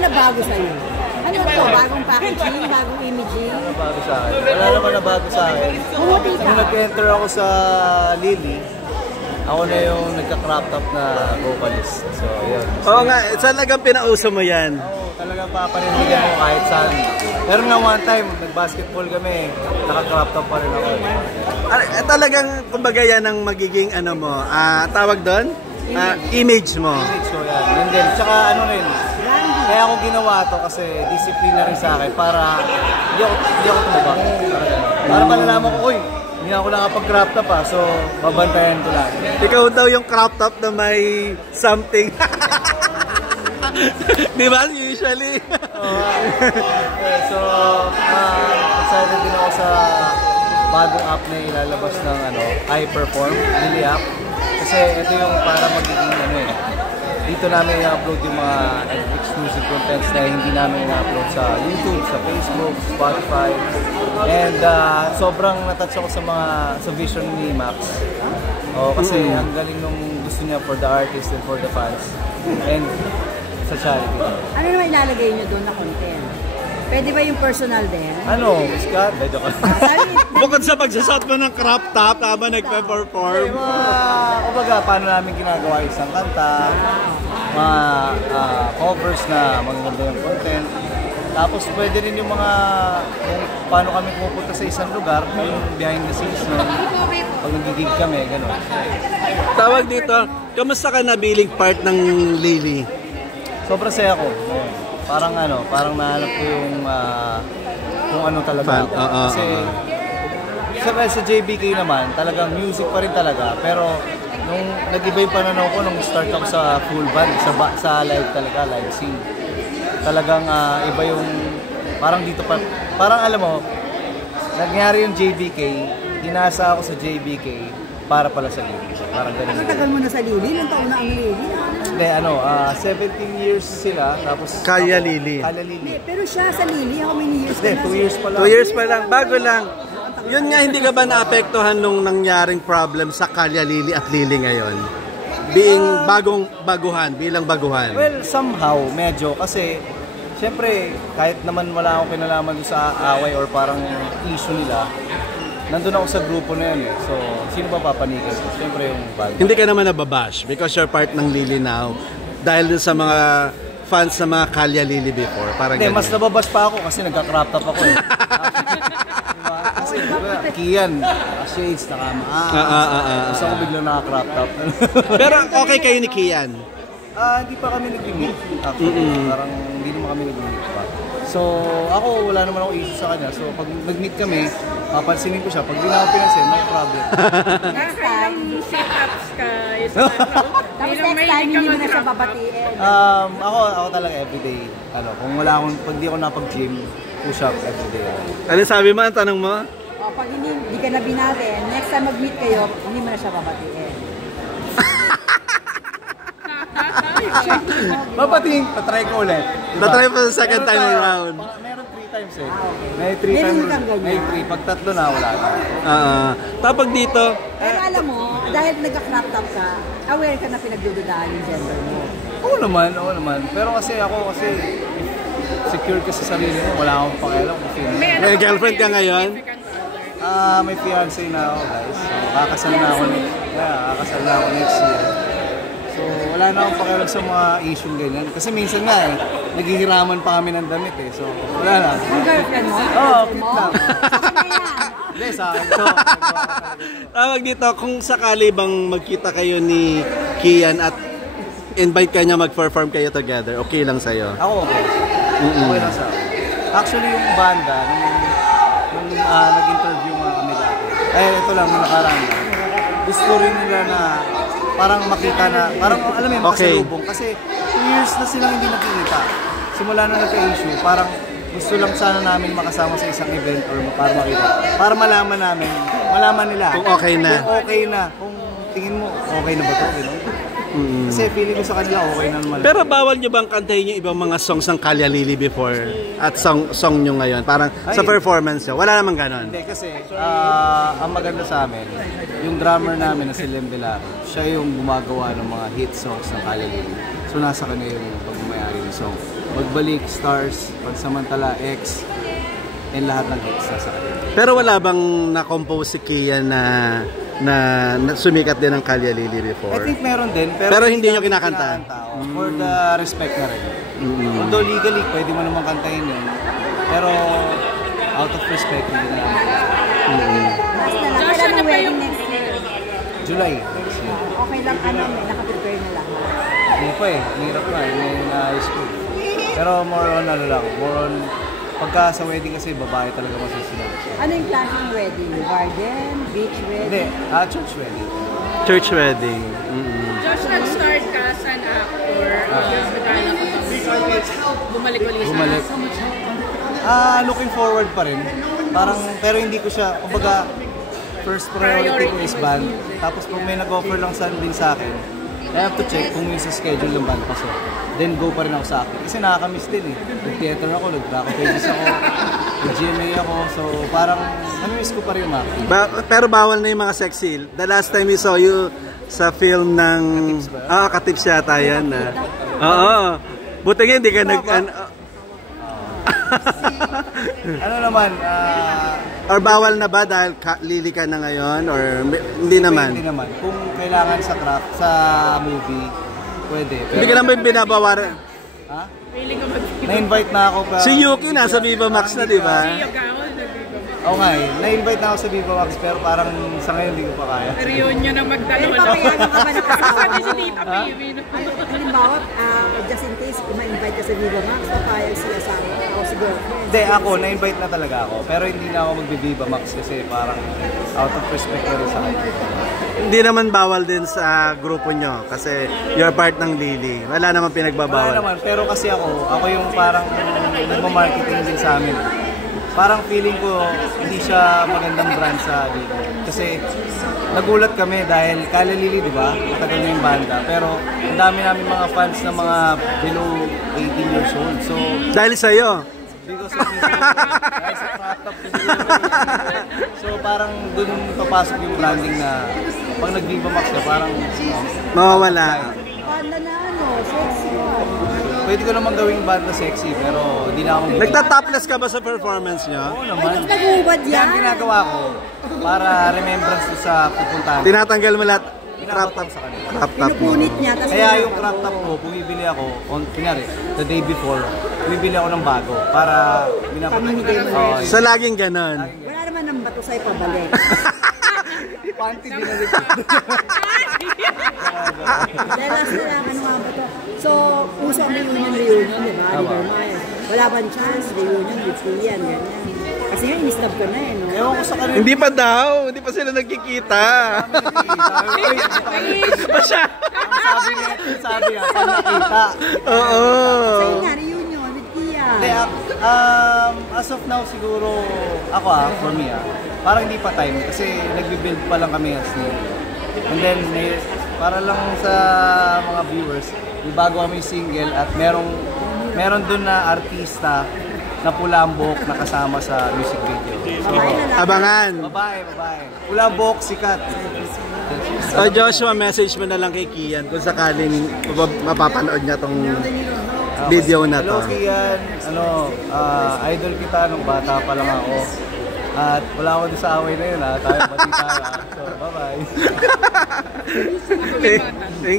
naman nabago sa'yo? Ano to? Bagong packaging? Bagong imaging? Ano bago sa akin? Wala naman na bago sa akin. Bumuti ka. Nung nag-enter ako sa Lily, ako na yung nagka-crop top na vocalist. So, yun. Oo nga, talagang pinauso mo yan. Oo, talagang papanindigan mo kahit saan. Pero na one time, nag-basketball kami, naka-crop top pa rin ako. Talagang, kumbaga yan ang magiging ano mo, tawag doon? Image mo. Image ko yan. Yun din. Tsaka ano rin, kaya ako ginawa to kasi disiplina rin sa akin para hindi ako tumubak. Para malalaman ko, uy, hindi ako nakapag-crop top pa, so babantayan ko lang. Ikaw daw yung crop top na may something. Di ba? Usually. So, excited din ako sa bagong app na ilalabas ng iPerform, Lily app. Kasi ito yung para magiging dito namin i-upload yung mga exclusive contents na hindi namin i-upload sa YouTube, sa Facebook, Spotify. And sobrang natouch ako sa vision ni Max. Kasi ang galing nung gusto niya for the artist and for the fans. And sa charity. Ano naman ilalagay nyo doon na content? Pwede ba yung personal din? Scott? Medyo ka. Bukod sa pagsasot mo ng crop top habang nagpe-perform. Kumbaga, paano namin ginagawa isang kanta, mga covers na magaganda yung content. Tapos pwede rin yung mga kung paano kami pupunta sa isang lugar, yung behind the scenes nun, pag nagigig kami, gano'n. Tawag dito, kamusta ka nabiling part ng Lily? Sobrang saya ko. Parang nahanap ko yung kung ano talaga ako. Kasi sa JBK naman, talagang music pa rin talaga. Pero nung nag-iba yung pananaw ko nung start ako sa full band, sa live talaga, live scene. Talagang iba yung, parang dito pa, parang alam mo, nangyari yung JBK, dinasa ako sa JBK para pala sa Lily. Parang ganun. Matagal mo na sa Lily? Ilang taon na ang Lily? Hindi, 17 years sila, tapos Kalya Lily. Kalya Lily. Pero siya sa Lily, how many years Hindi, ka na? 2 years pa lang. 2 years pa lang, bago lang. Yun nga, hindi ka ba naapektuhan nung nangyaring problem sa Kalya Lily at Lily ngayon? Being baguhan, bilang baguhan. Well, somehow, medyo. Kasi, syempre, kahit naman wala akong kinalaman sa away or parang issue nila, nandun ako sa grupo na yan eh. So, sino ba papanigan? Siyempre yung band. Hindi ka naman nababash because you're part ng Lily now. Dahil dun sa mga fans na mga Kalya Lily before. Parang hindi, ganyan. mas nababash pa ako kasi nagka-crop top ako eh. Kasi, Kian, shades, nakamaa. Tapos ako biglang naka-crop top. Pero okay kayo ni Kian? Hindi pa kami nag-meet. Actually, parang hindi naman kami nag-meet pa. So, ako, wala naman ako issue sa kanya. So, pag nag-meet kami, papansinin ko siya. Pag di na ako pinansin, no problem. Next time, sit-ups ka. tapos next time, hindi mo na siya babatiin. Ako talaga everyday. Kung wala akong, pag di ako napag-gym, push-up everyday. Ano sabi mo? Ang tanong mo? Pag hindi ka na binatin, next time mag-meet kayo, hindi mo na siya babatiin. Papating, patry ko ulit. Diba? Tatry pa sa second time around. Meron 3 times eh. Okay. May 3 times. May 3. Pag 3 na, wala na. Tapos dito, Pero alam mo, dahil nagka-crop top ka, aware ka na pinagdududahan yung gender mo. Oo naman. Pero kasi ako, secure ka sa sarili mo, wala akong pakialam kung sino. may girlfriend ka ngayon? May fiancé na ako, guys. So, kakasal na ako next year. So, wala na akong pakialam sa mga issue ganyan. Kasi minsan nga naghihiraman pa kami ng damit eh. So, wala na. Ang girlfriend mo? Cute lang. Saan na yan? Hindi, sa akin to. Tawag dito, kung sakali bang magkita kayo ni Kian at invite ka niya mag-perform kayo together, okay lang sa'yo? Ako okay. Okay lang sa akin. Actually, yung banda, nung nag-interview mga kami dati, ito lang, nung nakaraan na, gusto rin nila na parang makita na, parang alam mo yung makasalubong. Kasi 2 years na silang hindi nakikita. Simula na nagka-issue, parang gusto lang sana namin makasama sa isang event or para makita. Para malaman nila. Kung okay na. Kung okay na. Kung tingin mo, okay na ba ito? You know? Kasi feeling ko sa kanila okay na naman. Pero bawal nyo bang kantahin yung ibang mga songs ng Kalya Lily before at song nyo ngayon? Parang sa performance nyo, wala namang ganon. Hindi kasi ang maganda sa amin, yung drummer namin na si Lem Delaro, siya yung gumagawa ng mga hit songs ng Kalya Lily. So nasa kanya yung pagmamayari ng song. Magbalik, Stars, Pagsamantala, X, and lahat ng hits na sa kanya. Pero wala bang na-compose si Kian na sumikat din ng Kalya Lili before? I think meron din, Pero hindi nyo namin kinakanta? For the respect na rin. Although legally, pwede mo naman kantahin yun. Pero out of respect, hindi na namin. Last na lang. Kailan ang wedding next year? July next year. Okay lang, may nakaprepare na lang. Hindi pa eh, mahirap na eh, may high school. Pero more on more on, pagka sa wedding kasi babae talaga masusunod. Ano yung plan ng wedding? Garden? Beach Hindi, wedding? church wedding. Church wedding. Josh, nag-start ka as an actor. Bumalik ulit sa... Bumalik. Looking forward pa rin. Parang, pero hindi ko siya, kumbaga, first priority ko is band. Tapos kung may nag-offer lang din sa akin, I have to check kung yung sa schedule ng band pasok. Then go pa rin ako sa akin. Kasi nakakamiss din eh. Nag-theater ako, nag-drama pages ako, nag-GMA ako. So parang, nami-miss ko pa rin yung acting. Pero bawal na yung mga sexy. The last time we saw you sa film ng... Katips ba? Katips yata yan. Oo. Buti nga hindi ka nag... Ano naman, Or bawal na ba dahil lili ka na ngayon? Or hindi naman? Hindi naman. Kung kailangan sa craft, sa movie, pwede. Pero, Hindi ka naman binabawaran. ha? Feeling ko mag-ibig. Na-invite na ako pa. Si Yuki nasa Viva Max na, di ba? Siyog ako, nag-ibig. Oo nga eh. Na-invite na ako sa Viva Max pero parang sa ngayon hindi ko pa kaya. Reunion na magdalawa lang. Papayagan ka ba ng asawa Sabi si mo? Tita Baby. Halimbawa, just in case, kung ma-invite ka sa Viva Max, papayag si asawa o si girlfriend. Hindi, ako, na-invite na talaga ako. Pero hindi na ako magbe-Viva Max kasi parang out of respect na rin sa akin. Hindi naman bawal din sa grupo nyo kasi you're part ng Lili. Wala naman Wala pinagbabawal. naman, pero kasi ako yung parang nagmamarketing din sa amin. Parang feeling ko hindi siya magandang brand sa Lili. Kasi nagulat kami dahil Kalya Lili, di ba? Matagal na yung banda. Pero ang dami namin mga fans na mga below 18 years old. So, Dahil sa'yo. because of this, dahil sa crop top, so parang dun papasok yung branding na pag nag-Viva Max ka, parang Mawawala. Panda na sexy one. pwede ko naman gawing banda sexy pero hindi na ako Nagta-topless ka ba sa performance nyo? Oo Ay, naman. ba't nag-uubad Yan yan? ang ginagawa ko para remembrance ko sa pupuntahan. Tinatanggal mo lahat. Crop Pinapatang top. sa kanila. Crop top mo. Pinupunit niya. Tas Kaya yung crop top ko, bumibili ako, kunyari, the day before, bumibili ako ng bago para Pamimigay mo. Oo, Sa laging ganon. Wala naman ng bato sa'yo pabalik. panty dinalik. Dahil last na lang, ano nga ba to? So, uso ang reunion, di ba? Di ba, Maya? Wala bang chance, reunion with Kian, ganyan. Kasi nga, in-stop ka na eh, no? Ewan ko sa kanila. Hindi pa daw. Hindi pa sila nagkikita. Masya. Sabi niya, pag nakita. Oo. Sa'yo nga, reunion with Kian. Hindi, as of now siguro, ako for me parang hindi pa time kasi nagbe-build pa lang kami as new. And then, para lang sa mga viewers, may bago kami single at meron dun na artista na pula ang buhok na kasama sa music video. So, Abangan. babae. Pula ang buhok, sikat. O Joshua, message mo na lang kay Kian kung sakaling mapapanood niya tong video na to. Hello Kian, idol kita nung bata pa lang ako. At wala ako doon sa away na yun tayo pati tayo. So bye bye. Thank